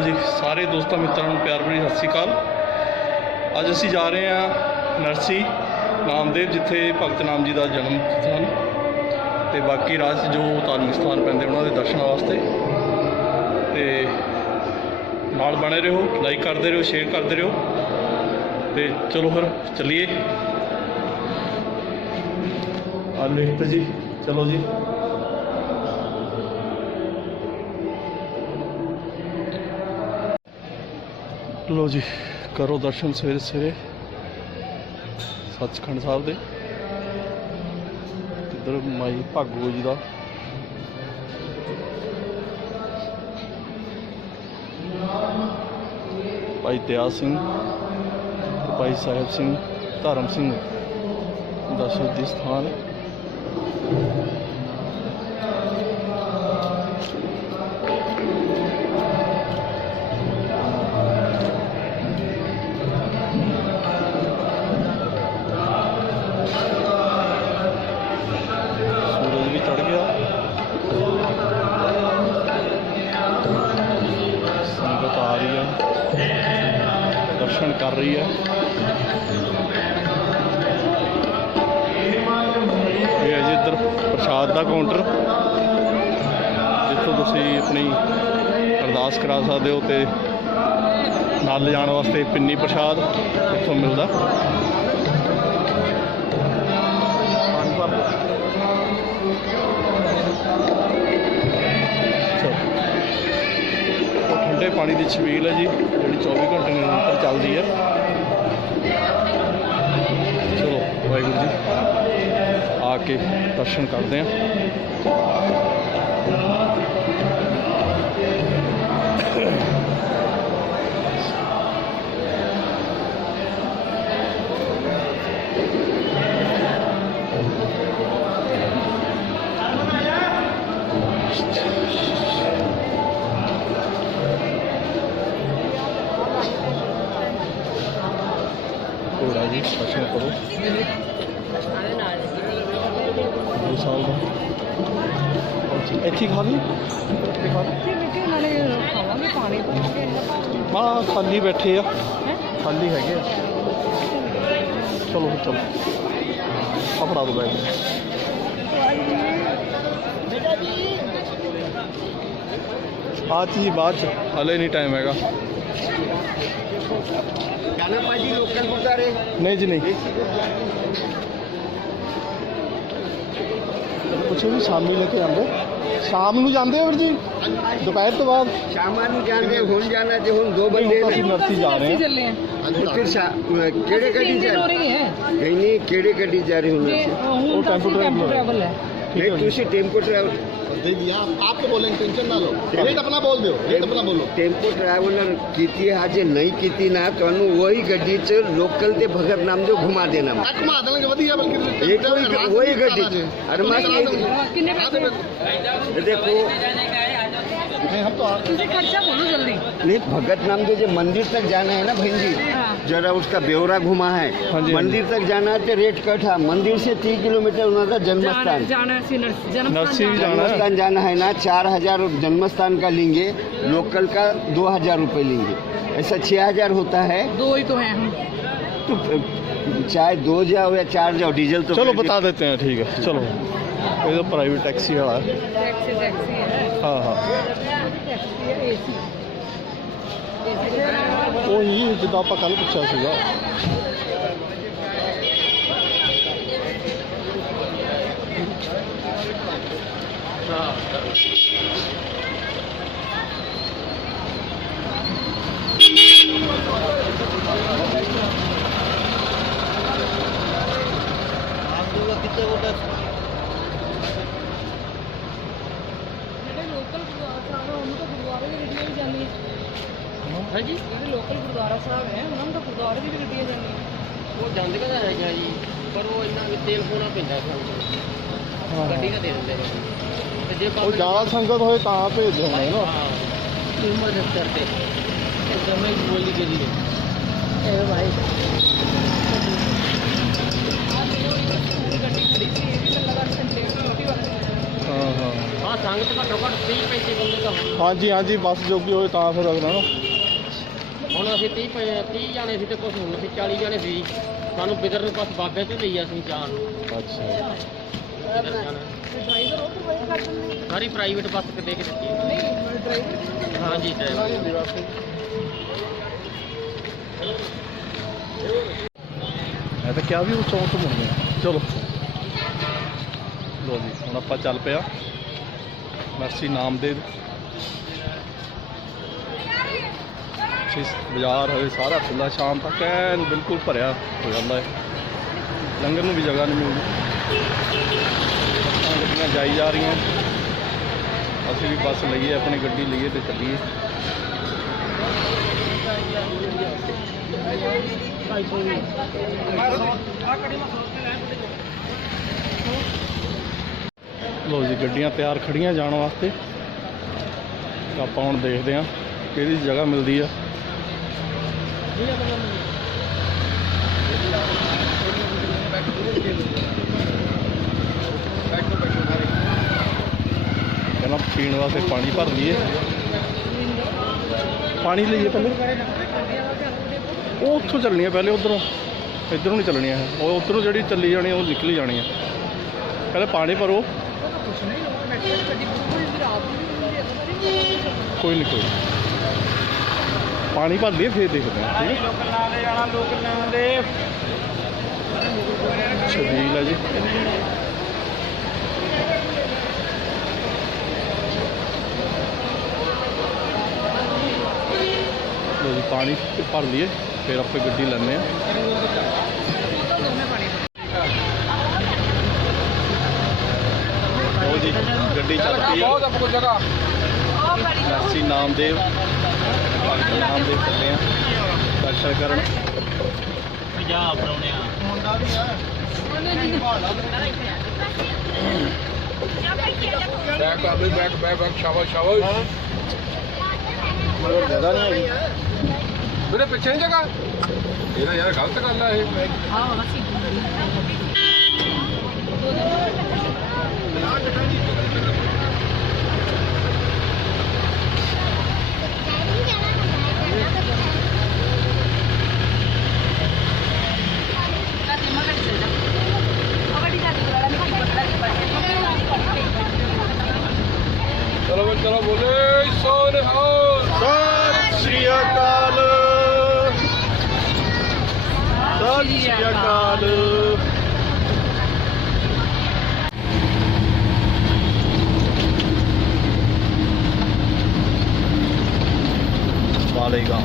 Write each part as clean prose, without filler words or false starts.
लो जी सारे दोस्तों मित्रों प्यार भरी सत श्री अकाल। अज असी जा रहे हैं नरसी नामदेव जिथे भगत नाम जी का जन्म स्थान तो बाकी राह जो धार्मिक स्थान पैंदे उन्होंने दर्शन वास्ते। तो नाल बने रहो, लाइक करते रहो, शेयर करते रहो। तो चलो फिर चलीए। लिखत जी चलो जी। लो जी करो दर्शन सवेरे सवेरे सचखंड साहब दे। इधर माई भागो जी का भाई दया सिंह भाई साहिब सिंह धर्म सिंह का शहीदी स्थान। सूरज भी चढ़ गया, संगत आ रही है, दर्शन कर रही है। ये है जी इधर प्रसाद का काउंटर जितों तुसी अपनी अरदास करा सकते हो। तो नाल ले जाने वास्ते पिन्नी प्रसाद इतों मिलता। ठंडे पानी की छबील है जी जी 24 घंटे निरंतर चलती है। चलो वाहिगुरू जी आके दर्शन करते हैं। घोड़ा जी दर्शन करो 2 साल का इतनी खा ली हाँ खाली बैठे आ खाली है। चलो चलो आ फड़ा दो बैग। हाँ जी बाद हाले नहीं टाइम हैगा। नहीं जी नहीं कुछ भी शामी लेके आते शाम ਨੂੰ ਜਾਂਦੇ ਹੋ ਜੀ दोपहर तो बाद शाम ਨੂੰ ਜਾਂਦੇ ਹੁਣ ਜਾਣਾ ਜੇ ਹੁਣ 2 ਬੰਦੇ ਅਸੀਂ ਨਰਸੀ ਜਾ ਰਹੇ ਹਾਂ। ਫਿਰ ਕਿਹੜੇ ਗੱਡੀ ਜਾ ਰਹੀ ਹੈ? ਨਹੀਂ ਕਿਹੜੇ ਗੱਡੀ ਜਾ ਰਹੀ ਹੁਣ? ਉਹ ਟੈਂਪੋ ਟਰੈਵਲ ਹੈ। नहीं तुसी टेम्पो ट्रैवल दे दिया आपको बोलेंगे टेंशन ना लो रेट अपना बोल दो रेट अपना बोलो। टेम्पो ट्रैवलर कीती आज नहीं कीती ना तो वही गड्डी च लोकल ते भगत नाम जो घुमा देना घुमा देंगे वधिया बल्कि एक वही गड्डी अरे देखो नहीं हम तो खर्चा बोलो जल्दी। नहीं भगत नाम जो मंदिर तक जाना है ना बहन जी जरा उसका ब्यौरा घुमा है। मंदिर तक जाना है तो रेट कट है। मंदिर से 3 किलोमीटर उनका जन्मस्थान जन्मस्थान जाना है ना 4000 जन्मस्थान का लेंगे, लोकल का 2000 रुपये लेंगे। ऐसा 6000 होता है। 2 ही तो हैं हम तो चाहे 2 जाओ या 4 जाओ डीजल तो चलो बता देते हैं ठीक है। चलो ये तो प्राइवेट टैक्सी वाला है। टैक्सी है। हाँ हाँ टैक्सी है एसी ਉਹ ਹੀ ਜਿੱਦਾਂ ਆਪਾਂ ਕੱਲ ਪੁੱਛਿਆ ਸੀਗਾ। हाँ जी लोकल गुरुद्वारा साहब है उन्होंने तो गुरुद्वारे की गड्डियाँ जानी वो जाते का है जी पर वो इन्ना तेल पाना पैंदा गड्डी का दे देंगे जे ਉਹ ਜ਼ਿਆਦਾ ਸੰਗਤ ਹੋਏ ਤਾਂ ਭੇਜਦੇ ਹੋਣੇ ਨਾ। उम्र 70 पे समय बोली के लिए ए भाई गड्डी खड़ी थी ये भी लगा घंटे की रोटी वाली ਹਾਂ ਹਾਂ ਆ ਸੰਗਤ ਘੱਟੋ ਘੱਟ 30-35 ਬੰਦੇ ਤਾਂ ਹੋਣ। ਹਾਂਜੀ ਹਾਂਜੀ ਬੱਸ ਜੋਗੀ ਹੋਏ ਤਾਂ ਫਿਰ ਅਗਲਾ ਨਾ ਹੁਣ ਅਸੀਂ 30 ਜਾਣੇ ਸੀ ਤੇ ਕੁਛ ਹੁਣ ਅਸੀਂ 40 ਜਾਣੇ ਸੀ। ਸਾਨੂੰ ਬਿਦਰ ਨੂੰ ਬਸ ਬਾਬੇ ਤੋਂ ਲਈ ਅਸੀਂ ਜਾਣ ਨੂੰ ਅੱਛਾ ਬਿਦਰ ਜਾਣਾ ਡਰਾਈਵਰ ਉਹ ਪ੍ਰੋਵਾਈਡ ਕਰ ਦਿੰਦੇ ਨੇ? ਸਾਰੀ ਪ੍ਰਾਈਵੇਟ ਬੱਸ ਦੇ ਕੇ ਦਿੱਤੀ ਹੈ। ਨਹੀਂ ਡਰਾਈਵਰ ਹਾਂਜੀ ਡਰਾਈਵਰ ਮੈਂ ਤਾਂ ਕਿਹਾ ਵੀ ਉਹ ਚੌਂਕ ਤੋਂ ਮੁੜਦੇ ਆ। ਚਲੋ ਲੋ ਜੀ ਹੁਣ ਆਪਾਂ ਚੱਲ ਪਿਆ ਨਰਸੀ ਨਾਮਦੇਵ। ਬਾਜ਼ਾਰ ਹਜੇ ਸਾਰਾ ਖੁੱਲ੍ਹਾ, ਸ਼ਾਮ ਤੱਕ ਐਨ ਬਿਲਕੁਲ ਭਰਿਆ ਹੋ ਜਾਂਦਾ ਹੈ। ਲੰਗਰ ਨੂੰ ਵੀ ਜਗ੍ਹਾ ਨਹੀਂ ਮਿਲਦੀ। ਬੱਸਾਂ ਗੱਡੀਆਂ ਜਾਈ ਜਾ ਰਹੀਆਂ। ਅਸੀਂ ਵੀ ਬੱਸ ਲਈਏ, ਆਪਣੀ ਗੱਡੀ ਲਈਏ ਤੇ ਚੱਲੀਏ। ਲੋ ਜੀ ਗੱਡੀਆਂ ਤਿਆਰ ਖੜੀਆਂ ਜਾਣ ਵਾਸਤੇ। ਆਪਾਂ ਹੁਣ ਦੇਖਦੇ ਹਾਂ ਕਿਹੜੀ ਜਗ੍ਹਾ ਮਿਲਦੀ ਆ। ਪਹਿਲਾਂ ਪੀਣ ਵਾਸਤੇ ਪਾਣੀ ਭਰ ਲਈਏ। ਪਾਣੀ ਲਈਏ ਪਹਿਲੇ। ਉਹ ਉੱਥੋਂ ਚੱਲਣੀ ਆ ਪਹਿਲੇ, ਉੱਧਰੋਂ ਇੱਧਰੋਂ ਨਹੀਂ ਚੱਲਣੀ ਹੈ। ਉਹ ਉੱਧਰੋਂ ਜਿਹੜੀ ਚੱਲੀ ਜਾਣੀ ਉਹ ਨਿਕਲੀ ਜਾਣੀ ਹੈ। ਪਹਿਲੇ ਪਾਣੀ ਭਰੋ। ਕੋਈ ਨਹੀਂ ਕੋਈ ਪਾਣੀ ਭਰ ਲਈਏ ਫਿਰ ਦੇਖਦੇ ਹਾਂ। ਠੀਕ ਹੈ ਛਬੀਲ ਹੈ ਜੀ। ਲੋ ਜੀ ਪਾਣੀ ਭਰ ਲਈਏ ਫਿਰ ਆਪਾਂ ਗੱਡੀ ਲੈਂਦੇ ਹਾਂ। ਲੋ ਜੀ ਗੱਡੀ ਚੱਲ ਪਈ ਹੈ। ਨਰਸੀ ਨਾਮਦੇਵ ਭਗਤ ਨਾਮਦੇਵ ਚੱਲੇ ਆ ਦਰਸ਼ਨ ਕਰਨ। ਪੰਜਾਬ ਬਣਾਉਣੇ ਆ ਮੁੰਡਾ ਵੀ ਆ बैक शाबाश शाबाश जगह नहीं हैगी मेरे पिछे नहीं जगह ये यार गलत गल है ये ਹਾਂ ਅਸੀਂ चलो बोले सोने सत श्री अकाल सत श्री अकाल। वालेगा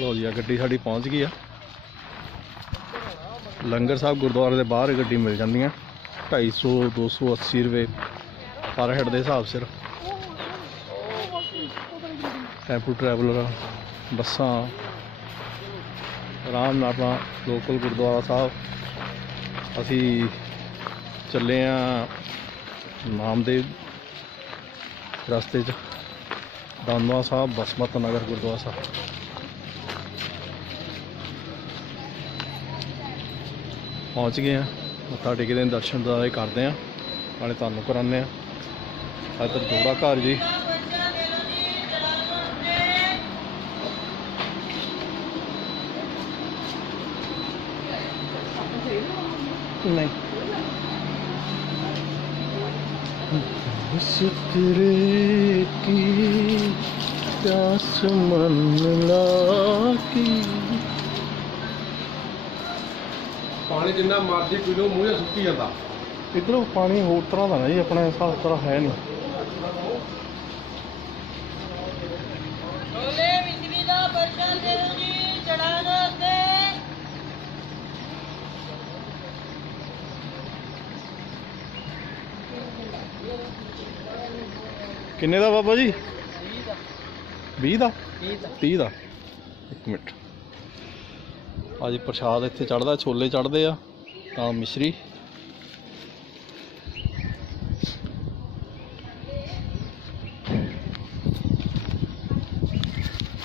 ਲੋ ਜੀ ਆ ਗੱਡੀ ਸਾਡੀ ਪਹੁੰਚ ਗਈ ਆ। ਲੰਗਰ ਸਾਹਿਬ ਗੁਰਦੁਆਰੇ ਦੇ ਬਾਹਰ ਗੱਡੀ ਮਿਲ ਜਾਂਦੀਆਂ 250 280 ਰੁਪਏ ਪਰ ਹੈਡ ਦੇ ਹਿਸਾਬ ਸਿਰ। ਟੈਂਪੂ ਟਰੈਵਲਰ ਬੱਸਾਂ ਆਰਾਮ ਨਾਲ ਆਪਣਾ ਲੋਕਲ ਗੁਰਦੁਆਰਾ ਸਾਹਿਬ। ਅਸੀਂ ਚੱਲੇ ਆ ਨਾਮਦੇਵ ਰਸਤੇ 'ਚ ਦਮਦਮਾ ਸਾਹਿਬ ਬਸਮਤ ਨਗਰ ਗੁਰਦੁਆਰਾ ਸਾਹਿਬ। ਪਹੁੰਚ ਗਏ ਆ। ਮੱਥਾ ਟੇਕਦੇ ਹਾਂ, ਦਰਸ਼ਨ ਦਾਰੇ ਕਰਦੇ ਆ, ਨਾਲੇ ਤੁਹਾਨੂੰ ਕਰਾਉਂਦੇ ਆ। ਇੱਧਰ ਜੋੜਾ ਘਰ ਜੀ। नहीं बस तेरे की प्यास मन लागी। पानी जिन्ना मर्जी पी लो मूँह सुक्की जाता। इधरों पानी होर तरह का नहीं, अपने हिसाब तरह है नहीं। किन्ने दा बाबा जी? 20 ਦਾ 30 ਦਾ। एक मिनट आज प्रसाद इत्थे चढ़दा, छोले चढ़दे आ ਤਾਂ मिश्री।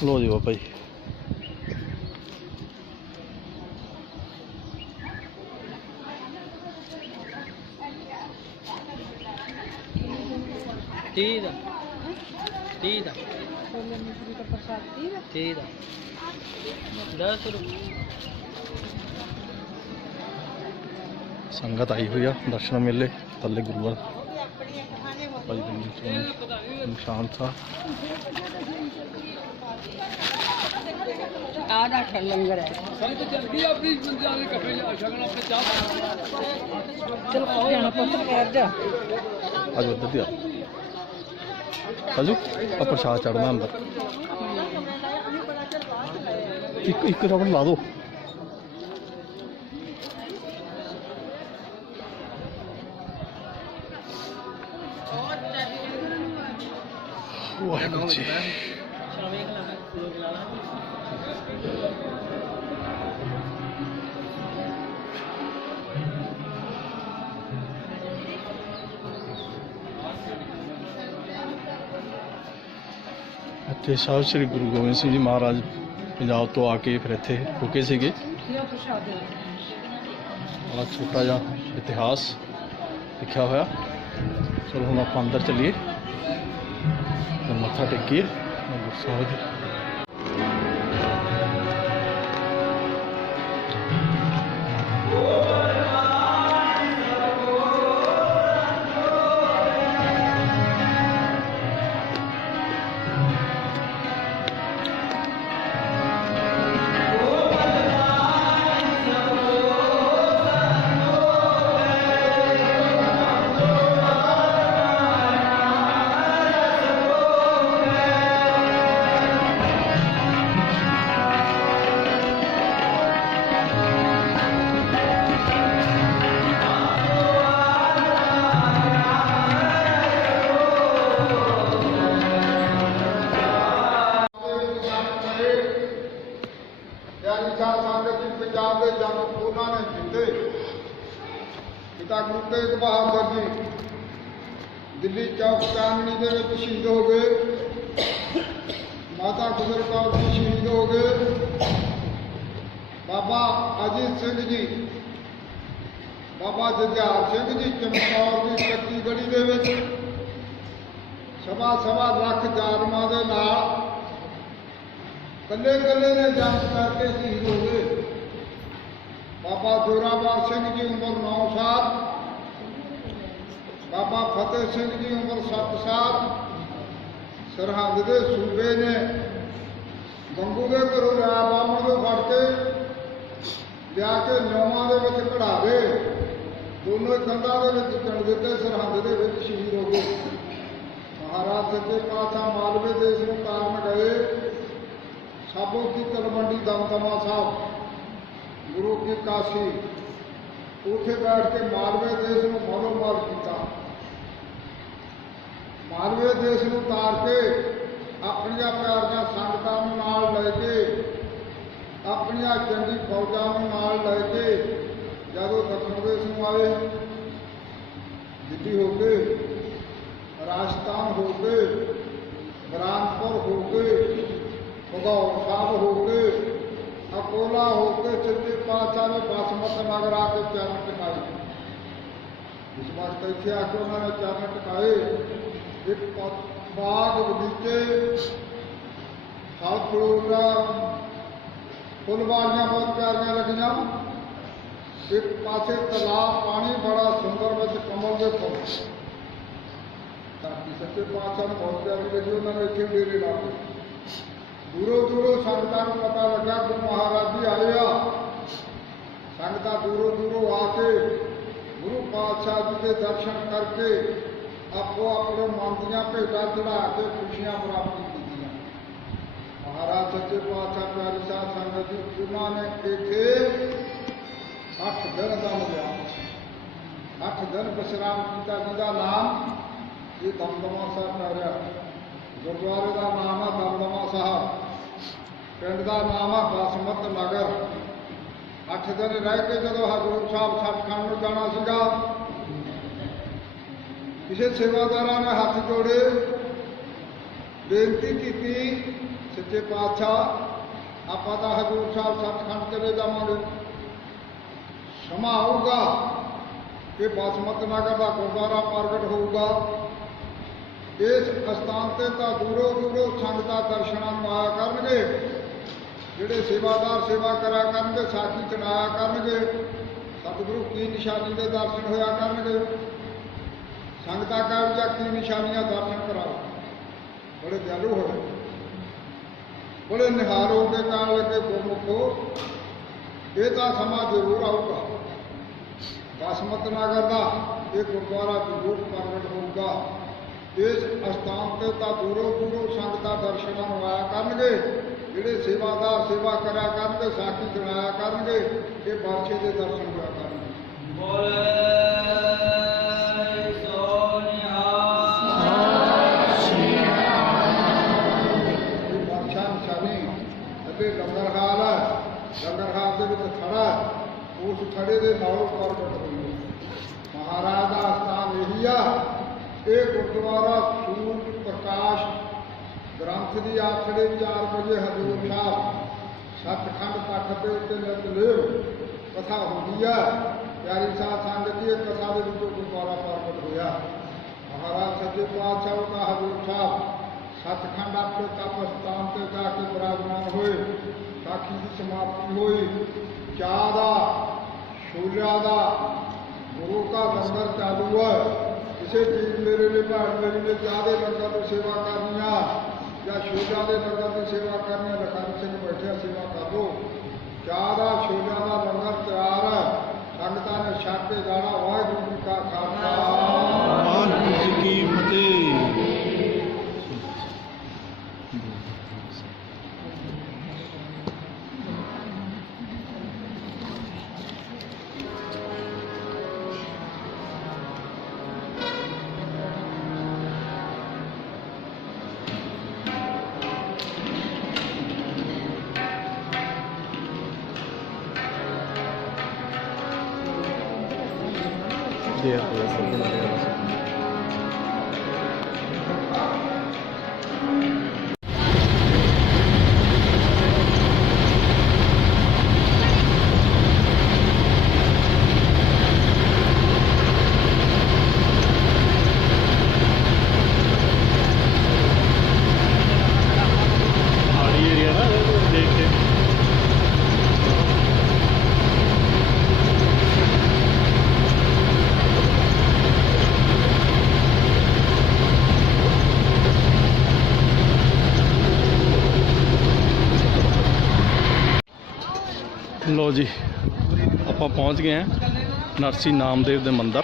लो जी बाबा जी 30 ਦਾ 30 ਦਾ छोले मिश्री का प्रसाद 30 30 ਦਾ 10 ਰੁਪਏ ਸੰਗਤ ਆਈ ਹੋਈ ਆ ਦਰਸ਼ਨ ਮੇਲੇ ਥੱਲੇ ਗੁਰੂਵਾਰ ਭਾਈ ਜੀ ਨਿਸ਼ਾਨ ਸਾਹਿਬ आधा लंगर है चल जाना पुत्र कर जा ਅੱਜ ਉੱਧਰ ਦੀ ਆ ਆਜੋ ਆ ਪ੍ਰਸ਼ਾਦ ਚੜਨਾ ਅੰਦਰ ਇੱਕ ਰਬੜ ਲਾ ਦੋ ਵਾਹਿਗੁਰੂ ਜੀ ਇੱਥੇ ਸਾਹਿਬ ਸ੍ਰੀ ਗੁਰੂ ਗੋਬਿੰਦ ਸਿੰਘ ਜੀ ਮਹਾਰਾਜ ਪੰਜਾਬ ਤੋਂ ਆ ਕੇ ਫਿਰ ਇੱਥੇ ਰੁਕੇ ਸੀਗੇ ये प्रसाद है ਆ ਛੋਟਾ ਜਿਹਾ ਇਤਿਹਾਸ ਲਿਖਿਆ ਹੋਇਆ ਚਲੋ ਹੁਣ ਆਪਾਂ ਅੰਦਰ ਚੱਲੀਏ ਤੇ ਮੱਥਾ ਟੇਕੀਏ ਗੁਰਸਾਹਿਬ ਦੇ पंजाब के जंग उन्होंने जीते पिता गुरु तेग बहादुर जी दिल्ली चौक चांदनी के शहीद हो गए माता गुजर कौर जी शहीद हो गए बाबा अजीत सिंह जी बाबा जगयार सिंह जी चमकौर की कच्ची गढ़ी के सवा सवा लख जालमां दे नाल कल्ले कल्ले ने जंग करके शहीद हो गए बाबा जोरावर सिंह जी उम्र 9 साल बाबा फतेह सिंह जी उम्र 7 साल सरहद के सूबे ने गंगू के घरों रावण को फड़ के लिया के नौवां के कढ़ा दे दोनों कंधा के चढ़ दिते सरहद के शहीद हो गए महाराज सच्चे पातशाह मालवे देश में तारन गए साबो की तलवंडी दमदमा साहब गुरु की काशी उठे बैठ के मालवे देश में मरो मार किया मालवे देश में उतार के अपन प्यारियां संगतां नाल लैके अपन चंडी फौजां नाल लैके जदों दक्षिण देश में आए दिल्ली हो गए राजस्थान हो गए बुरहानपुर हो गए भगौर साहब हो गए अकोला होकर सच्चे पातशाह ने बासमत नगर आके चरण टिकाए इस वास्ते इतने आके उन्होंने चरण टिकाए एक बाग बगीचे फल फ्रूट फुलवारियां बहुत प्यारियां लगियां एक पासे तालाब पानी बड़ा सुंदर बच कमल के फुल ताकि सच्चे पातशाह ने बहुत प्यारी लगी उन्होंने इतने डेरे ला दूरों दूरों संगतां को पता लगा गुरु महाराज जी आए आ संगतां दूरों दूरों आके गुरु पातशाह जी के दर्शन करके आपको अपने मन दियां भेंटा चढ़ा के खुशियां प्राप्त की महाराज सच्चे पातशाह प्यारी साध संगत जी उन्होंने इतने 8 दिन दम लिया 8 दिन विश्राम किया जिसका नाम ये दमदमा साहब पै रहा गुरुद्वारे का नाम है दमदमा साहब पिंड का नाम है बासमत नगर 8 दिन रह के जो हजूर साहब सचखंड में जाना सीगा किसी सेवादार ने हाथ जोड़े बेनती की सच्चे पातशाह आप तो हजूर साहब सचखंड चले जावे समा आऊगा कि बासमत नगर का गुरुद्वारा प्रगट होगा ਇਸ ਅਸਥਾਨ ਤੇ ਤਾਂ ਦੂਰੋਂ ਦੂਰੋਂ ਸੰਗਤਾਂ ਦਰਸ਼ਨਾਂ ਨੂੰ ਆਇਆ ਕਰਨਗੇ। ਜਿਹੜੇ ਸੇਵਾਦਾਰ ਸੇਵਾ ਕਰਿਆ ਕਰਨਗੇ, ਸਾਖੀ ਚਲਾਇਆ ਕਰਨਗੇ, ਸਤਿਗੁਰੂ ਕੀ ਨਿਸ਼ਾਨੀ ਦੇ ਦਰਸ਼ਨ ਹੋਇਆ ਕਰਨਗੇ। ਸੰਗਤਾਂ ਕਹਿਣ ਜਾਂ ਕੀ ਨਿਸ਼ਾਨੀਆਂ ਦਰਸ਼ਨ ਕਰਾਓ। ਬੜੇ ਦਿਆਲੂ ਹੋਏ, ਬੜੇ ਨਿਹਾਲ ਹੋ ਕੇ ਕਹਿਣ ਲੱਗੇ ਗੁਰਮੁਖੋ ਇਹ ਤਾਂ ਸਮਾਂ ਜ਼ਰੂਰ ਆਊਗਾ। ਦਸਮਤ ਨਗਰ ਦਾ ਇਹ ਗੁਰਦੁਆਰਾ ਜ਼ਰੂਰ ਪ੍ਰਗਟ ਹੋਊਗਾ। ਇਸ ਅਸਥਾਨ ਤੇ ਤਾਂ ਦੂਰੋਂ ਦੂਰੋਂ ਸੰਗਤਾਂ ਦਰਸ਼ਨਾਂ ਨੂੰ ਆਇਆ ਕਰਨਗੇ। ਜਿਹੜੇ ਸੇਵਾਦਾਰ ਸੇਵਾ ਕਰਿਆ ਕਰਨਗੇ, ਸਾਖੀ ਚਲਾਇਆ ਕਰਨਗੇ, ਇਹ ਬਾਦਸ਼ਾਹ ਦੇ ਦਰਸ਼ਨ ਹੋਇਆ ਕਰਨਗੇ। ਇਹ ਬਾਦਸ਼ਾਹ ਨਿਸ਼ਾਨੀ ਅਤੇ ਲੰਗਰ ਹਾਲ ਹੈ। ਲੰਗਰ ਹਾਲ ਦੇ ਵਿੱਚ ਖੜਾ ਹੈ, ਉਸ ਖੜੇ ਦੇ ਨਾਲੋਂ ਪ੍ਰਗਟ ਹੋਈ ਮਹਾਰਾਜ ਦਾ ਸਥਾਨ ਇਹੀ ਆ। ਇਹ ਗੁਰਦੁਆਰਾ ਸੂਰਜ ਪ੍ਰਕਾਸ਼ ਗ੍ਰੰਥ ਦੀ ਆਖੜੇ 4 ਵਜੇ ਹਜ਼ੂਰ ਸਾਹਿਬ ਸੱਚਖੰਡ ਤੱਕ ਦੇ ਉੱਤੇ ਨਿਤਨੇਮ ਕਥਾ ਹੁੰਦੀ ਹੈ। ਪਿਆਰੀ ਸਾਧ ਸੰਗਤ ਜੀ, ਇਹ ਕਥਾ ਦੇ ਵਿੱਚੋਂ ਗੁਰਦੁਆਰਾ ਪ੍ਰਗਟ ਹੋਇਆ। ਮਹਾਰਾਜ ਸੱਚੇ ਪਾਤਸ਼ਾਹ ਦਾ ਹਜ਼ੂਰ ਸਾਹਿਬ ਸੱਚਖੰਡ ਆਪਣੇ ਤਪ ਸਥਾਨ ਤੇ ਜਾ ਕੇ ਬਿਰਾਜਮਾਨ ਹੋਏ। ਸਾਖੀ ਦੀ ਸਮਾਪਤੀ ਹੋਈ। ਚਾਹ ਦਾ, ਛੋਲਿਆਂ ਦਾ, ਗੁਰੂ ਦਾ ਲੰਗਰ ਚਾਲੂ ਹੈ। ਕਿਸੇ ਚੀਜ਼ ਮੇਰੇ ਲਈ ਭਾਣ ਮੇਰੀ ਨੇ ਚਾਹ ਦੇ ਲੰਗਰ ਦੀ ਸੇਵਾ ਕਰਨੀ ਆ ਜਾਂ ਛੋਲਿਆਂ ਦੇ ਲੰਗਰ ਦੀ ਸੇਵਾ ਕਰਨੀ ਆ, ਲਖਨ ਸਿੰਘ ਬੈਠਿਆ ਸੇਵਾ ਕਰ ਲਓ। ਚਾਹ ਦਾ, ਛੋਲਿਆਂ ਦਾ ਲੰਗਰ ਤਿਆਰ ਹੈ। ਸੰਗਤਾਂ ਨੇ ਛਕ ਕੇ ਜਾਣਾ। ਵਾਹਿਗੁਰੂ ਜੀ ਕਾ ਖਾਲਸਾ, ਵਾਹਿਗੁਰੂ ਜੀ ਕੀ ਫਤਿਹ। ਲੋ ਜੀ, ਆਪਾਂ ਪਹੁੰਚ ਗਏ ਹਾਂ ਨਰਸੀ ਨਾਮਦੇਵ ਦੇ ਮੰਦਰ।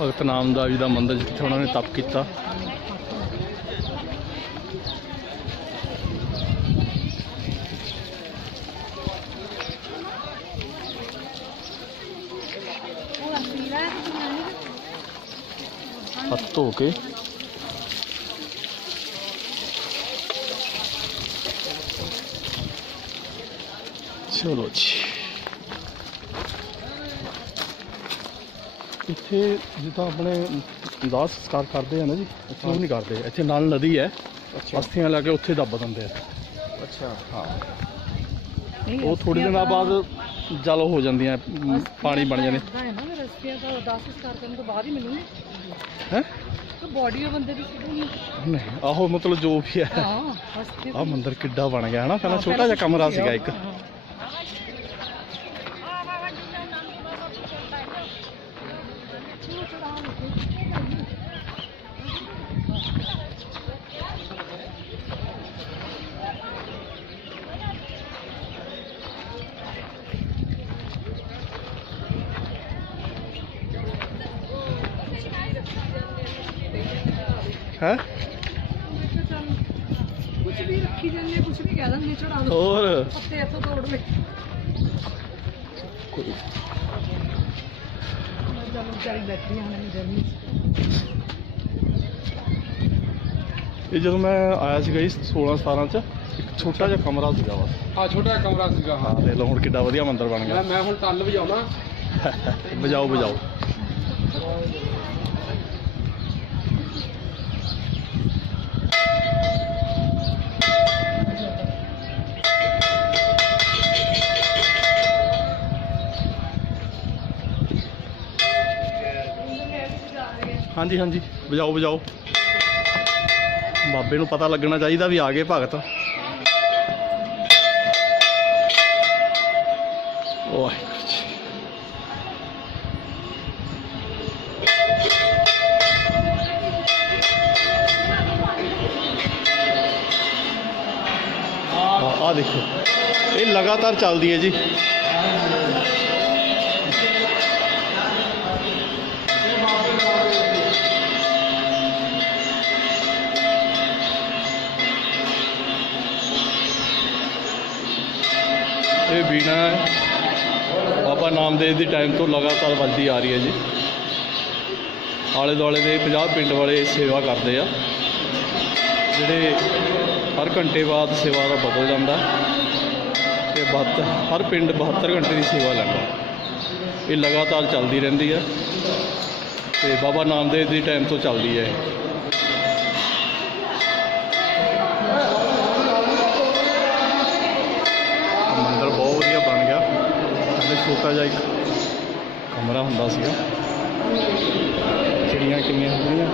ਭਗਤ ਨਾਮਦੇਵ ਜੀ ਦਾ ਮੰਦਰ, ਜਿੱਥੇ ਉਹਨਾਂ ਨੇ ਤਪ ਕੀਤਾ। ਹੱਥ ਧੋ ਕੇ ਚਲੋ ਜੀ। ਇੱਥੇ ਜਿੱਦਾਂ ਆਪਣੇ ਦਾਸ ਸੰਸਕਾਰ ਕਰਦੇ ਆ ਨਾ ਜੀ, ਇੱਥੇ ਉਹ ਨਹੀਂ ਕਰਦੇ। ਇੱਥੇ ਨਾਲ ਨਦੀ ਹੈ, ਅਸਥੀਆਂ ਲਾ ਕੇ ਉੱਥੇ ਦੱਬ ਦਿੰਦੇ ਆ। ਅੱਛਾ, ਹਾਂ, ਉਹ ਥੋੜੀ ਦਿਨਾਂ ਬਾਅਦ ਜਲ ਹੋ ਜਾਂਦੀਆਂ, ਪਾਣੀ ਬਣ ਜਾਂਦੇ ਹੈ ਨਾ। ਫਿਰ ਰਸਤੀਆਂ ਦਾ 10 ਸੰਸਕਾਰ ਕਰਨ ਤੋਂ ਬਾਅਦ ਹੀ ਮਿਲੂਗੀ ਹੈ। ਤੇ ਬੋਡੀ ਉਹ ਬੰਦੇ ਦੀ ਸਿੱਧੂ ਨਹੀਂ, ਆਹੋ ਮਤਲਬ ਜੋ ਵੀ ਹੈ। ਹਾਂ, ਹਸਤੀ ਆਹ ਮੰਦਿਰ ਕਿੱਡਾ ਬਣ ਗਿਆ ਹੈ ਨਾ। ਪਹਿਲਾਂ ਛੋਟਾ ਜਿਹਾ ਕਮਰਾ ਸੀਗਾ ਇੱਕ। ਹੈ ਕੁਝ ਵੀ ਰੱਖੀ ਜਾਂਦੇ, ਕੁਝ ਵੀ ਕਹਿ ਦਿੰਦੇ ਚੜਾ ਦੋ। ਹੋਰ ਪੱਤੇ ਇੱਥੋਂ ਤੋੜ ਲੈ। ਚੱਲ ਵਿਚਾਰੀ ਬੈਠੀ ਹਾਂ ਗਰਮੀ ਚ। ਇਹ ਜਦੋਂ ਮੈਂ ਆਇਆ ਸੀਗਾ ਜੀ 16-17 ਚ, ਇੱਕ ਛੋਟਾ ਜਿਹਾ ਕਮਰਾ ਸੀਗਾ ਬਸ। ਹਾਂ, ਛੋਟਾ ਕਮਰਾ ਸੀਗਾ। ਹਾਂ, ਦੇਖ ਲਓ ਹੁਣ ਕਿੱਡਾ ਵਧੀਆ ਮੰਦਿਰ ਬਣ ਗਿਆ। ਮੈਂ ਹੁਣ ਟੱਲ ਵਜਾਉਣਾ। ਵਜਾਓ ਵਜਾਓ। ਹਾਂਜੀ ਹਾਂਜੀ, ਵਜਾਓ ਵਜਾਓ। ਬਾਬੇ ਨੂੰ ਪਤਾ ਲੱਗਣਾ ਚਾਹੀਦਾ ਵੀ ਆ ਗਏ ਭਗਤ। ਵਾਹਿਗੁਰੂ ਜੀ। ਆ ਦੇਖੋ ਇਹ ਲਗਾਤਾਰ ਚੱਲਦੀ ਹੈ ਜੀ। ਇਹ ਵੀਣਾ ਬਾਬਾ ਨਾਮਦੇਵ ਦੀ ਟਾਈਮ ਤੋਂ ਲਗਾਤਾਰ ਵੱਜਦੀ ਆ ਰਹੀ ਹੈ ਜੀ। ਆਲੇ ਦੁਆਲੇ ਦੇ 50 ਪਿੰਡ ਵਾਲੇ ਸੇਵਾ ਕਰਦੇ ਆ, ਜਿਹੜੇ ਹਰ ਘੰਟੇ ਬਾਅਦ ਸੇਵਾ ਦਾ ਬਦਲ ਜਾਂਦਾ ਤੇ ਹਰ ਪਿੰਡ 72 ਘੰਟੇ ਦੀ ਸੇਵਾ ਲੈਂਦਾ। ਇਹ ਲਗਾਤਾਰ ਚੱਲਦੀ ਰਹਿੰਦੀ ਹੈ ਤੇ ਬਾਬਾ ਨਾਮਦੇਵ ਦੀ ਟਾਈਮ ਤੋਂ ਚੱਲਦੀ ਹੈ। ਮੰਦਰ ਬਹੁਤ ਵਧੀਆ ਬਣ ਗਿਆ। ਪਹਿਲੇ ਛੋਟਾ ਜਿਹਾ ਇੱਕ ਕਮਰਾ ਹੁੰਦਾ ਸੀਗਾ। ਚਿੜੀਆਂ ਕਿੰਨੀਆਂ ਹੁੰਦੀਆਂ।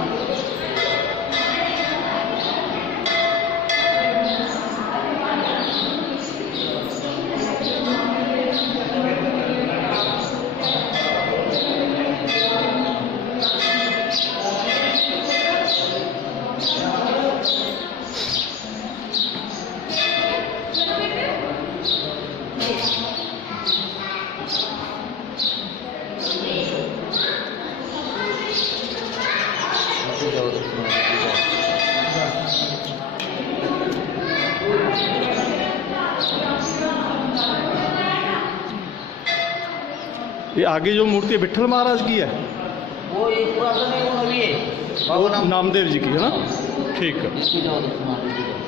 ये आगे जो मूर्ति है विठल महाराज की है, वो ये पुरातन है, वो नवी है। वो नामदेव जी की है ना। ठीक है। इसकी जाओ तुम्हारी की जाओ।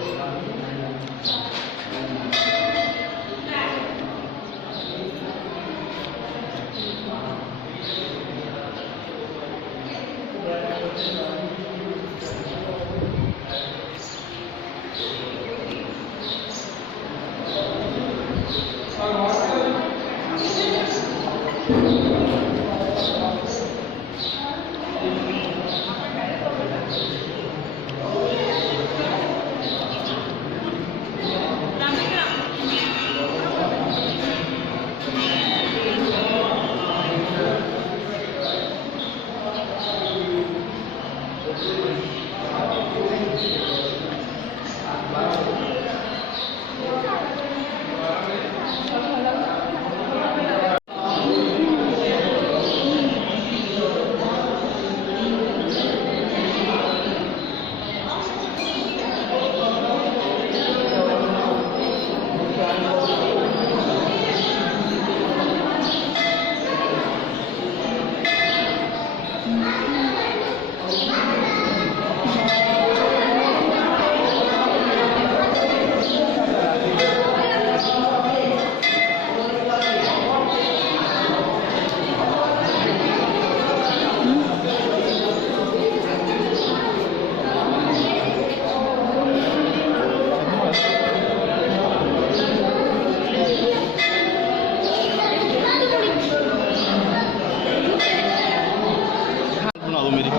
बना दो मेरी।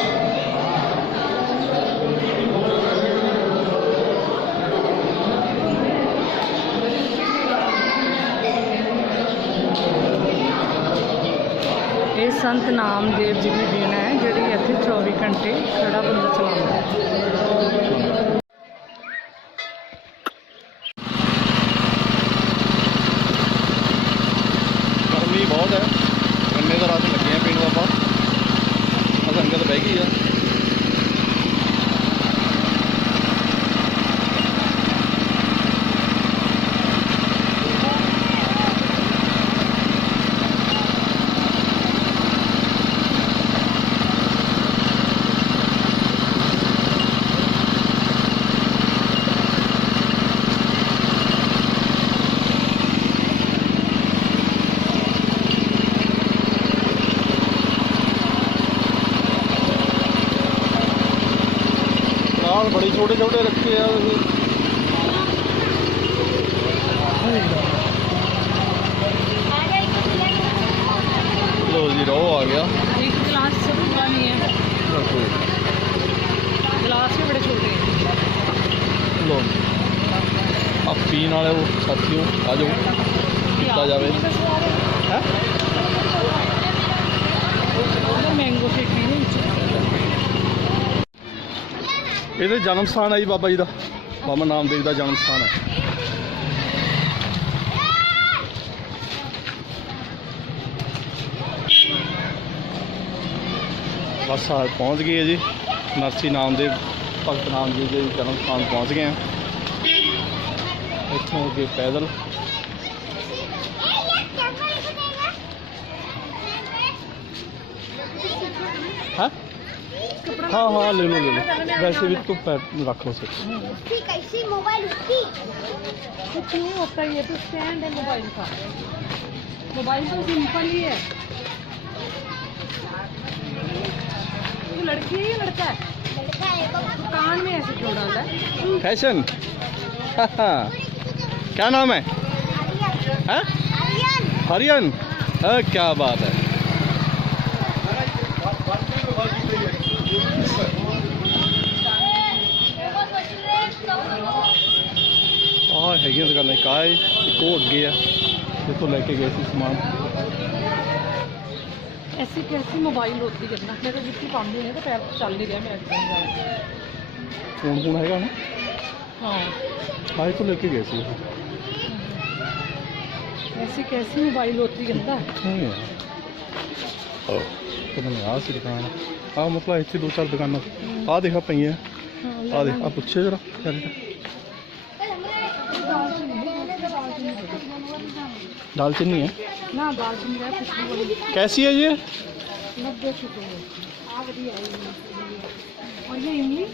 ਇਹ ਸੰਤ ਨਾਮਦੇਵ ਜੀ ਦੀ ਦੇਣ ਹੈ, ਜਿਹੜੀ ਇੱਥੇ 24 ਘੰਟੇ ਖੜਾ ਬੰਦਾ ਚਲਾਉਂਦਾ ਹੈ। ਗਰਮੀ ਬਹੁਤ ਹੈ। ਗੰਨੇ ਦਾ ਰਸ ਲੱਗੇ ਆ ਪੀਣ ਬਾਬਾ। ਆ ਸੰਗਤ ਬਹਿ ਗਈ ਆ। बड़े छोटे छोटे रखे हैं। लो जी रो आ गया। एक गिलास से पूरा नहीं है, गिलास भी बड़े छोटे हैं। ਨਾਲ ਉਹ ਸਾਥੀਓ ਆ ਜਾਓ ਕੀਤਾ ਜਾਵੇ ਹੈ ਮੈਂਗੋ ਸ਼ੇਕ ਵੀ ਨੇ ਵਿੱਚ। ਇਹਦੇ ਜਨਮ ਸਥਾਨ ਹੈ ਜੀ ਬਾਬਾ ਜੀ ਦਾ, ਬਾਬਾ ਨਾਮਦੇਵ ਦਾ ਜਨਮ ਸਥਾਨ ਹੈ। ਬਸ ਆ ਪਹੁੰਚ ਗਏ ਹੈ ਜੀ ਨਰਸੀ ਨਾਮਦੇਵ ਭਗਤ ਨਾਮ ਜੀ ਦੇ ਜਨਮ ਸਥਾਨ ਪਹੁੰਚ ਗਏ ਆ। ਇੱਥੋਂ ਅੱਗੇ ਪੈਦਲ हाँ हाँ हाँ ले लो वैसे भी तो पैर रख लो सर। कैसी मोबाइल उसकी कुछ नहीं होता, ये तो स्टैंड है मोबाइल का। मोबाइल तो सिंपल ही है। ये लड़की है या लड़का है? लड़का है दुकान में ऐसे क्यों डाला है? फैशन क्या नाम है? हाँ? हरियन। हाँ क्या बात है। हाँ हैगियां दुकानें काय एक वो अगे है जितों लेके गए थे समान। ऐसी कैसी मोबाइल होती है ना, मैं तो जितनी पाँच है तो पैर चल नहीं रहा मेरा एकदम। फोन फोन हैगा ना? हाँ आज तो लेके गए थे। ऐसी कैसी मोबाइल होती है ना। नहीं यार पता नहीं आ सी दुकान हाँ मतलब इतनी दो चार दुकान आ देखा पई है आ देख आ पूछे जरा दालचीनी है ना दालचीनी है खुशबू वाली। कैसी है ये? 90 रुपये और ये इमली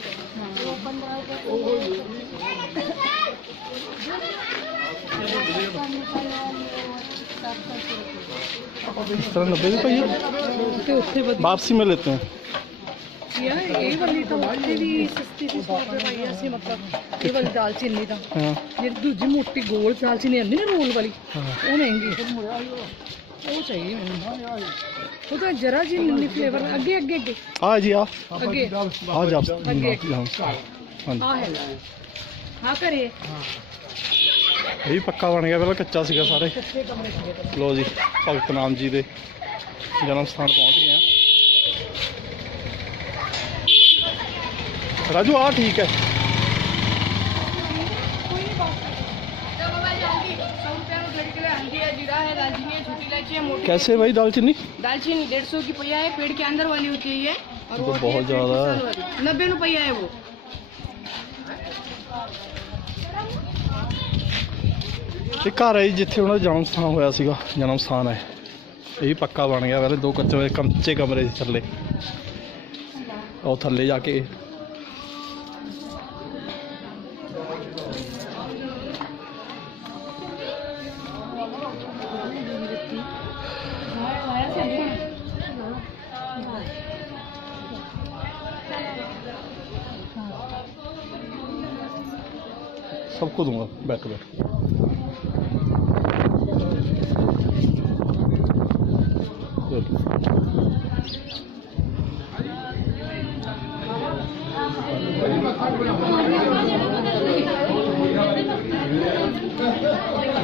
15 इस तरह 90 रुपये वापसी में लेते हैं। यार ये वाली तो ਉੱਥੇ ਵੀ ਸਸਤੀ ਸੀ 100 ਰੁਪਏ ਪਾਈ ਅਸੀਂ ਮਤਲਬ ਇਹ ਵਾਲੀ ਦਾਲਚੀਨੀ ਦਾ। हाँ ਜਿਹੜੀ ਦੂਜੀ ਮੋਟੀ ਗੋਲ ਦਾਲਚੀਨੀ ਆਉਂਦੀ ਨਾ ਰੋਲ ਵਾਲੀ हाँ ਉਹ ਮਹਿੰਗੀ ਉਹ ਚਾਹੀਏ ਮੈਨੂੰ। ਉਹ ਤਾਂ ਜਰਾ ਜੀ ਮਿੰਨੀ ਫਲੇਵਰ ਅੱਗੇ ਅੱਗੇ ਅੱਗੇ हाँ जी ਅੱਗੇ आ जा ਅੱਗੇ हाँ ਆ ਹੈ ਹਾਂ ਕਰੇ ਇਹ ਵੀ ਪੱਕਾ ਬਣ ਗਿਆ ਪਹਿਲਾਂ ਕੱਚਾ ਸੀਗਾ ਸਾਰੇ। ਕੱਚੇ ਕਮਰੇ ਸੀਗੇ। ਲੋ ਜੀ ਭਗਤ ਨਾਮ ਜੀ ਦੇ ਜਨਮ ਸਥਾਨ ਪਹੁੰਚ ਗਏ ਆ। राजू हाँ ठीक है कैसे भाई दालचीनी? दालचीनी 150 की पहिया है, पेड़ के अंदर वाली होती है ये, और तो वो बहुत ज़्यादा है। 90 रुपया है वो। ਇਹ ਘਰ ਹੈ ਜੀ ਜਿੱਥੇ ਉਹਨਾਂ ਦਾ ਜਨਮ ਸਥਾਨ ਹੋਇਆ ਸੀਗਾ, ਜਨਮ ਸਥਾਨ ਹੈ। ਇਹ ਵੀ ਪੱਕਾ ਬਣ ਗਿਆ, ਪਹਿਲੇ ਦੋ ਕੱਚੇ ਕਮਰੇ ਸੀ ਥੱਲੇ। ਉਹ ਥੱਲੇ ਜਾ ਕੇ सबको दूंगा बैठ बैठ।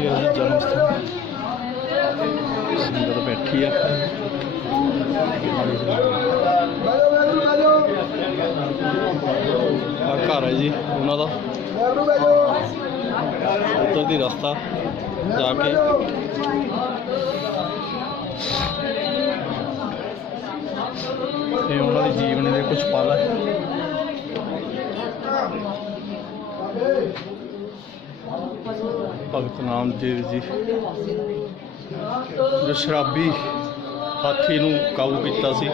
ये जन्म स्थान सुंदर बैठी है। घर है जी उन्हों का उधर दी रास्ता जाके ये उन्होंने जीवन के कुछ पल है। भगत नामदेव जी जो शराबी हाथी नूं काबू किया सी,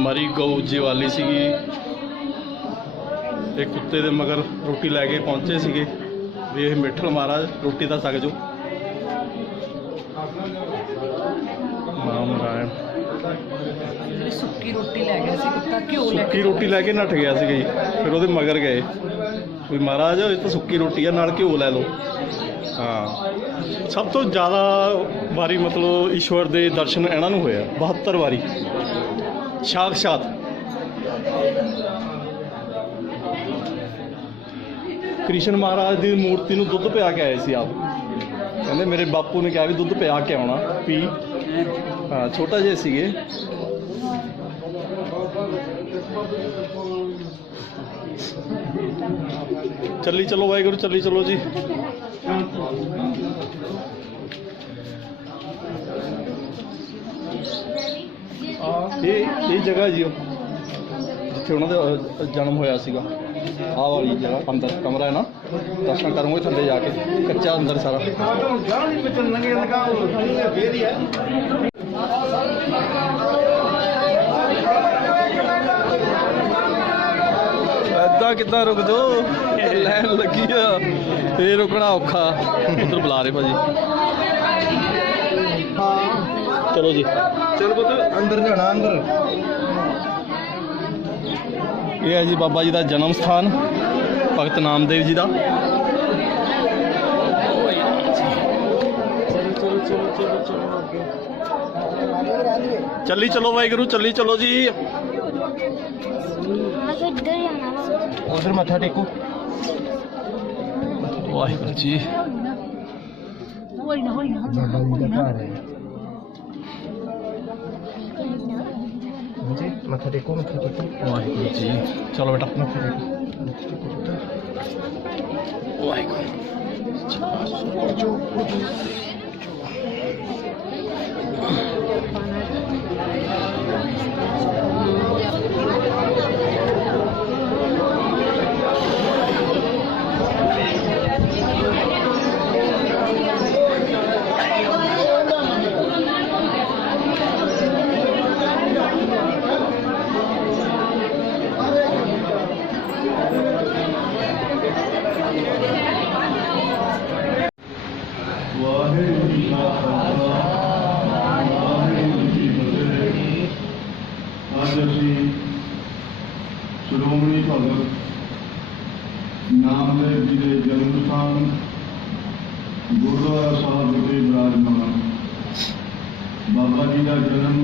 मरी गऊ जीवाली सीगी। एक कुत्ते दे मगर रोटी लैके पहुंचे सीगे भी ये मिठल महाराज रोटी तो छक जो। नाम नारायण सुक्की रोटी लै गया सी कुत्ता, घ्यो सुक्की रोटी लैके नट गया सी गई, फिर वो मगर गए भी महाराज ये तो सुक्की रोटी है नाल घ्यो लै लो। हाँ सब तो ज़्यादा वारी मतलब ईश्वर के दर्शन इन्हां नूं होया 72 वारी साक्षात। ਕ੍ਰਿਸ਼ਨ ਮਹਾਰਾਜ ਦੀ ਮੂਰਤੀ ਨੂੰ ਦੁੱਧ ਪਿਆ ਕੇ ਆਏ ਸੀ ਆਪ। ਕਹਿੰਦੇ ਮੇਰੇ ਬਾਪੂ ਨੇ ਕਿਹਾ ਵੀ ਦੁੱਧ ਪਿਆ ਕੇ ਆਉਣਾ, ਪੀ। ਹਾਂ, ਛੋਟਾ ਜਿਹਾ ਸੀਗੇ। ਚੱਲੀ ਚਲੋ ਵਾਹਿਗੁਰੂ, ਚੱਲੀ ਚਲੋ ਜੀ। ਇਹ ਜਗ੍ਹਾ ਜੀ ਜਿੱਥੇ ਉਹਨਾਂ ਦਾ ਜਨਮ ਹੋਇਆ ਸੀਗਾ। ਆਹ ਵਾਲੀ ਜਗ੍ਹਾ ਅੰਦਰ ਕਮਰਾ ਹੈ ਨਾ, ਦਰਸ਼ਨ ਕਰੂੰਗੇ ਥੱਲੇ ਜਾ ਕੇ, ਕੱਚਾ ਅੰਦਰ ਸਾਰਾ। ਏਦਾਂ ਕਿੱਦਾਂ ਰੁਕ ਜਾਓ, ਲਾਈਨ ਲੱਗੀ ਆ, ਇਹ ਰੁਕਣਾ ਔਖਾ। ਉੱਧਰ ਬੁਲਾ ਰਹੇ ਭਾਜੀ। ਚਲੋ ਜੀ, ਚਲੋ ਪੁੱਤ ਅੰਦਰ ਜਾਣਾ। ਅੰਦਰ ਇਹ ਹੈ ਜੀ ਬਾਬਾ ਜੀ ਦਾ ਜਨਮ ਸਥਾਨ, ਭਗਤ ਨਾਮਦੇਵ ਜੀ ਦਾ। ਚੱਲੀ ਚਲੋ ਵਾਹਿਗੁਰੂ, ਚੱਲੀ ਚਲੋ ਜੀ। उधर मत्था टेको। ਵਾਹਿਗੁਰੂ ਜੀ। मत्था टेको, मत्था टेको। ਵਾਹਿਗੁਰੂ ਜੀ। ਚਲੋ ਬੇਟਾ, मत्था टेको। ਵਾਹਿਗੁਰੂ। ਵਾਹਿਗੁਰੂ ਜੀ ਕਾ ਖਾਲਸਾ, ਵਾਹਿਗੁਰੂ ਜੀ ਕੀ ਫਤਿਹ। ਅੱਜ ਅਸੀਂ ਸ਼੍ਰੋਮਣੀ ਭਗਤ ਨਾਮਦੇਵ ਜੀ ਦੇ ਜਨਮ ਸਥਾਨ ਗੁਰਦੁਆਰਾ ਸਾਹਿਬ ਵਿਖੇ ਵਿਰਾਜਮਾਨ। ਬਾਬਾ ਜੀ ਦਾ ਜਨਮ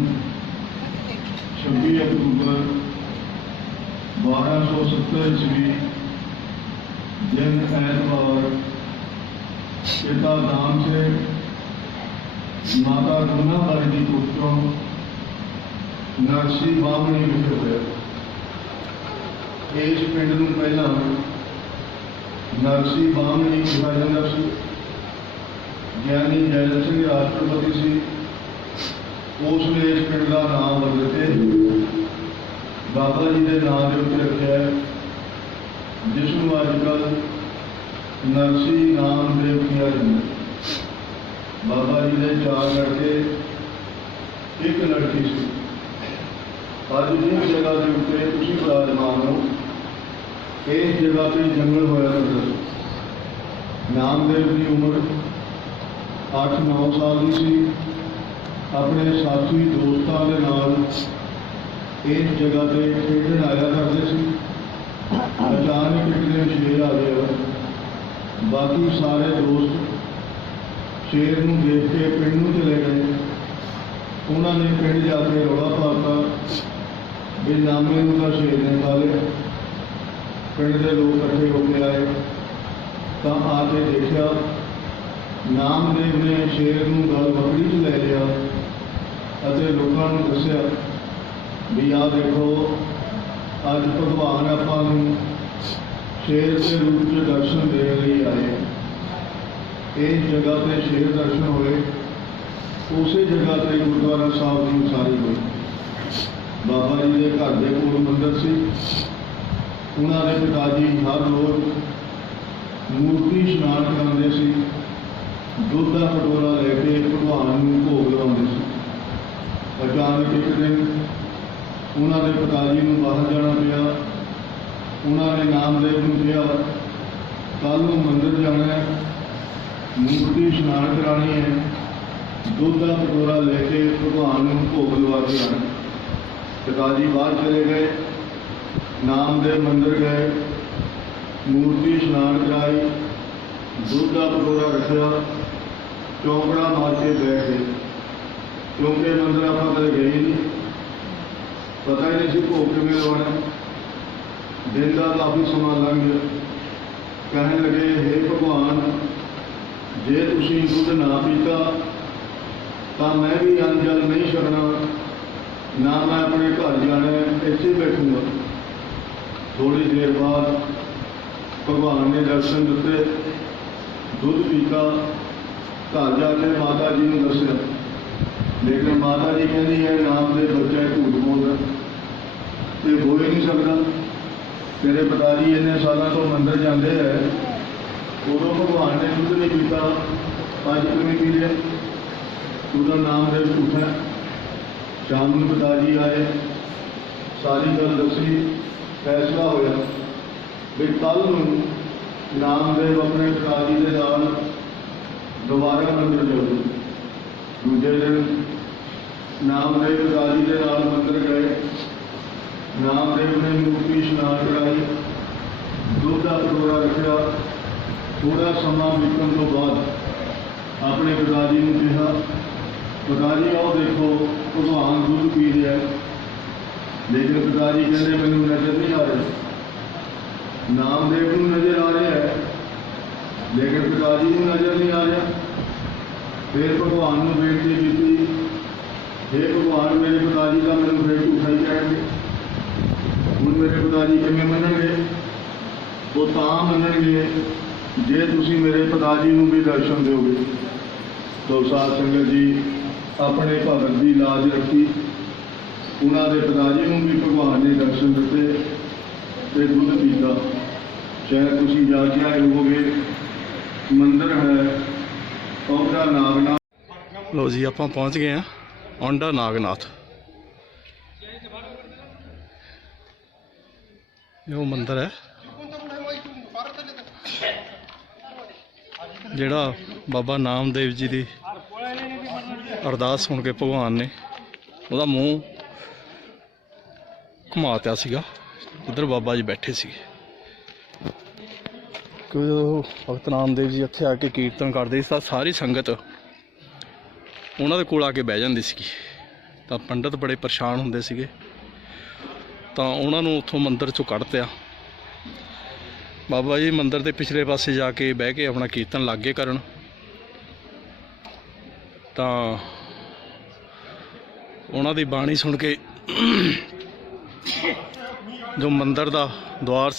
26 ਅਕਤੂਬਰ 1270 ਈਸਵੀ ਦਿਨ ਐਤਵਾਰ पिता दाम से माता गुनाबाई की पुत्रों नरसी बामणी विखे हुए। इस पिंड में पहला नरसी बामणी कहा जाता सी। ज्ञानी जैल सिंह राष्ट्रपति सी, उसने इस पिंड का नाम बदल के बाबा जी के नाम के उत्ते रखा है, जिसनों अजकल नरसी नामदेव किया जाता। बाबा जी ने 4 लड़के, 1 लड़की सी। अज जिस जगह के उत्ते तुसीं विराजमान हो, इस जगह पर जंगल होया करता सी। नामदेव की उम्र 8-9 साल की सी। अपने साथी दोस्तों के नाल इस जगह पर खेडन आया करते सी। अचानक एक दिन शेर आ गया। बाकी सारे दोस्त शेर नूं देख के पिंड नूं चले गए। उन्होंने पिंड जाके रौला पाता भी नामे नूं तां शेर ने खा लिया। पिंड के लोग इकट्ठे होकर आए तो आके देखा नामदेव ने शेर नूं गल बकरी च ले लिया और लोगों नूं दस्सिया भी आ देखो अज भगवान आपां नूं शेर के रूप में दर्शन देने लिए आए। इस जगह पर शेर दर्शन हुए। उस जगह पर गुरुद्वारा साहब की उसारी हुई। बाबा जी के घर के कोल मंदिर से उन्होंने पिताजी हर रोज मूर्ति स्नान कराते सी। दुध का कटोरा लेके भगवान को भोग लगाते सी। अचानक एक दिन उन्होंने पिताजी को बाहर जाना पिया। उन्होंने नामदेव को कहा कल को मंदिर जाना है, मूर्ति स्नान करानी है, दुध का कटोरा लेके भगवान को भोग लगा के आना। पिताजी बाहर चले गए। नामदेव मंदिर गए, मूर्ति स्नान कराई, दुध का कटोरा रखा, चौंकड़ा मार के बैठ गए। क्योंकि मंदिर आप कदे गए ही नहीं, पता ही नहीं सी भोग किवें लवाना। दिन का काफ़ी समा लंघ गया। कहने लगे, हे भगवान, जे तुसीं दुध ना पीता तो मैं भी अन्न जल नहीं छकना, ना मैं अपने घर जाना, इत्थे बैठूंगा। थोड़ी देर बाद भगवान ने दर्शन दिते, दुध पीता, घर जाके माता जी ने दस्या, लेकिन माता जी कहती है नामदेव बच्चा झूठ बोलदा, ये हो ही नहीं सकता। तेरे पिताजी इन्ने सालों तो मंदिर जाते हैं, उदों भगवान ने दुध नहीं पीता, अज किवें पी लिया? उदा नामदेव झूठ है। शाम को पिताजी आए, सारी गल दसी, फैसला होया भी कल नामदेव अपने पिताजी के नाल दोबारा मंदिर जाऊ। दूजे दिन नामदेव पिताजी के नाल मंदिर गए। नामदेव ने मूर्ति स्नान कराई, दुध का कटोरा रखा। थोड़ा समा बीतने तो बाद अपने पिताजी ने कहा, पिताजी आओ देखो भगवान दुध पी रहा है। लेकिन पिताजी कहते मैनू नजर नहीं आ रहा। नामदेव को नजर आ रहा है, लेकिन पिताजी को नजर नहीं आ रहा। फिर भगवान ने बेनती की, हे भगवान, मेरे पिताजी का मैनू फिर झूठा ही कहेंगे। हुण मेरे पिताजी किवें मनणगे? वो तां मनणगे जे तुसीं मेरे पिताजी नूं भी दर्शन दोगे। तो साध संगत जी अपने भगत की लाज रखी, उन्होंने पिताजी को भी भगवान ने दर्शन दिते ते दुध पीता। शायद तुसीं जाके आए होवोगे, मंदिर है औंधा नागनाथ। लो जी आप पहुँच गए हैं औंधा नागनाथ। ये वो मंदिर है जिहड़ा बाबा नामदेव जी की अरदास सुन के भगवान ने ਉਹਦਾ ਮੂੰਹ ਘੁਮਾਤਿਆ ਸੀਗਾ ਜਿੱਧਰ ਬਾਬਾ ਜੀ ਬੈਠੇ ਸੀਗੇ। ਕਿਉਂਕਿ ਜਦੋਂ ਭਗਤ ਨਾਮਦੇਵ ਜੀ ਇੱਥੇ ਆ ਕੇ ਕੀਰਤਨ ਕਰਦੇ ਸੀ ਤਾਂ ਸਾਰੀ ਸੰਗਤ ਉਹਨਾਂ ਦੇ ਕੋਲ ਆ ਕੇ ਬਹਿ ਜਾਂਦੀ ਸੀਗੀ। ਤਾਂ ਪੰਡਤ ਬੜੇ ਪਰੇਸ਼ਾਨ ਹੁੰਦੇ ਸੀਗੇ, ਤਾਂ ਉਹਨਾਂ ਨੂੰ ਉੱਥੋਂ ਮੰਦਿਰ ਚੋਂ ਕੱਢਤਿਆ। ਬਾਬਾ ਜੀ ਮੰਦਿਰ ਦੇ ਪਿਛਲੇ ਪਾਸੇ ਜਾ ਕੇ ਬਹਿ ਕੇ ਆਪਣਾ ਕੀਰਤਨ ਲੱਗ ਗਏ ਕਰਨ। ਤਾਂ ਉਹਨਾਂ ਦੀ ਬਾਣੀ ਸੁਣ ਕੇ ਜੋ ਮੰਦਿਰ ਦਾ ਦੁਆਰ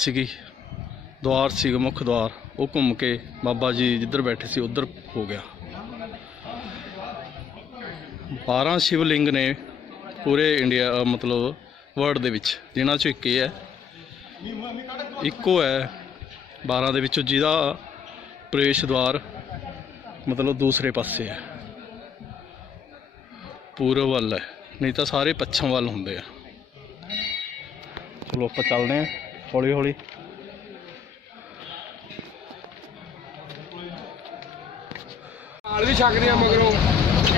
ਸੀਗਾ ਮੁੱਖ ਦੁਆਰ, ਉਹ ਘੁੰਮ ਕੇ ਬਾਬਾ ਜੀ ਜਿੱਧਰ ਬੈਠੇ ਸੀ ਉੱਧਰ ਹੋ ਗਿਆ। 12 ਸ਼ਿਵਲਿੰਗ ਨੇ ਪੂਰੇ ਇੰਡੀਆ ਮਤਲਬ ਵਰਲਡ ਦੇ ਵਿੱਚ, ਜਿਨ੍ਹਾਂ 'ਚੋਂ ਇੱਕ ਇਹ ਹੈ, ਇੱਕੋ ਹੈ 12 ਦੇ ਵਿੱਚੋਂ ਜਿਹਦਾ ਪ੍ਰਵੇਸ਼ ਦੁਆਰ ਮਤਲਬ ਦੂਸਰੇ ਪਾਸੇ ਹੈ, ਪੂਰਬ ਵੱਲ ਹੈ, ਨਹੀਂ ਤਾਂ ਸਾਰੇ ਪੱਛਮ ਵੱਲ ਹੁੰਦੇ ਆ। ਚਲੋ ਆਪਾਂ ਚੱਲਦੇ ਹਾਂ ਹੌਲੀ ਹੌਲੀ। ਨਾਲ ਵੀ ਛਕਦੇ ਆ ਮਗਰੋਂ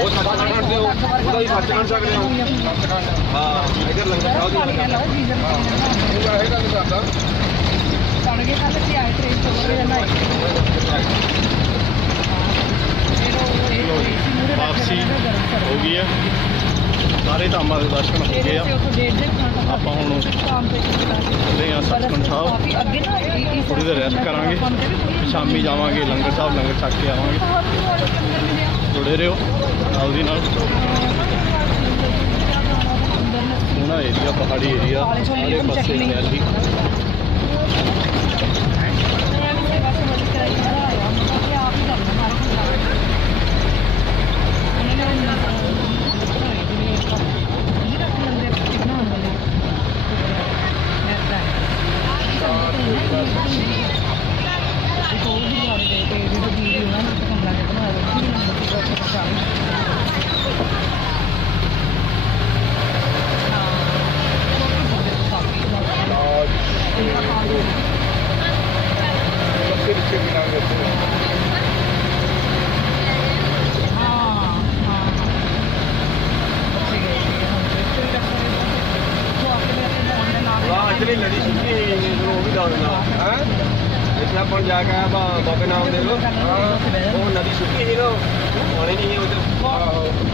ਉਹ ਸੱਚਖੰਡ ਦੇ ਉਹਦਾ ਵੀ ਸੱਚਖੰਡ ਛਕਦੇ ਆ। ਹਾਂ ਇਧਰ ਲੰਗਰ ਸਾਹਿਬ ਦੀ ਉਹਦਾ ਇਹ ਗੱਲ ਕਰਦਾ ਸੁਣ ਕੇ ਕੱਲ ਸੀ ਆਏ ਟ੍ਰੇਨ ਤੋਂ ਨਾ ਵਾਪਸੀ ਹੋ ਗਈ ਹੈ, ਸਾਰੇ ਧਾਮਾਂ ਦੇ ਦਰਸ਼ਨ ਹੋ ਗਏ ਆ। ਆਪਾਂ ਹੁਣ ਚੱਲੇ ਆ ਸੱਚਖੰਡ ਸਾਹਿਬ, ਥੋੜ੍ਹੀ ਦੇਰ ਰੈਸਟ ਕਰਾਂਗੇ, ਸ਼ਾਮੀ ਜਾਵਾਂਗੇ ਲੰਗਰ ਸਾਹਿਬ, ਲੰਗਰ ਛਕ ਕੇ ਆਵਾਂਗੇ। ਜੁੜੇ ਰਹੋ ਨਾਲ ਦੀ ਨਾਲ। ਸੋਹਣਾ ਏਰੀਆ, ਪਹਾੜੀ ਏਰੀਆ, ਸਾਰੇ ਪਾਸੇ ਹਰਿਆਲੀ। ਨਦੀ ਸੁੱਕੀ ਉਹ ਵੀ ਦੱਸ ਦਿੰਦਾ ਹੈ। ਜਿੱਥੇ ਆਪਾਂ ਜਾ ਕੇ ਆਇਆ ਬਾਬੇ ਨਾਮ ਦੇ ਲੋ, ਉਹ ਨਦੀ ਸੁੱਕੀ ਸੀ ਨਾ, ਪਾਣੀ ਨਹੀਂ ਸੀ ਉਹ 'ਚ।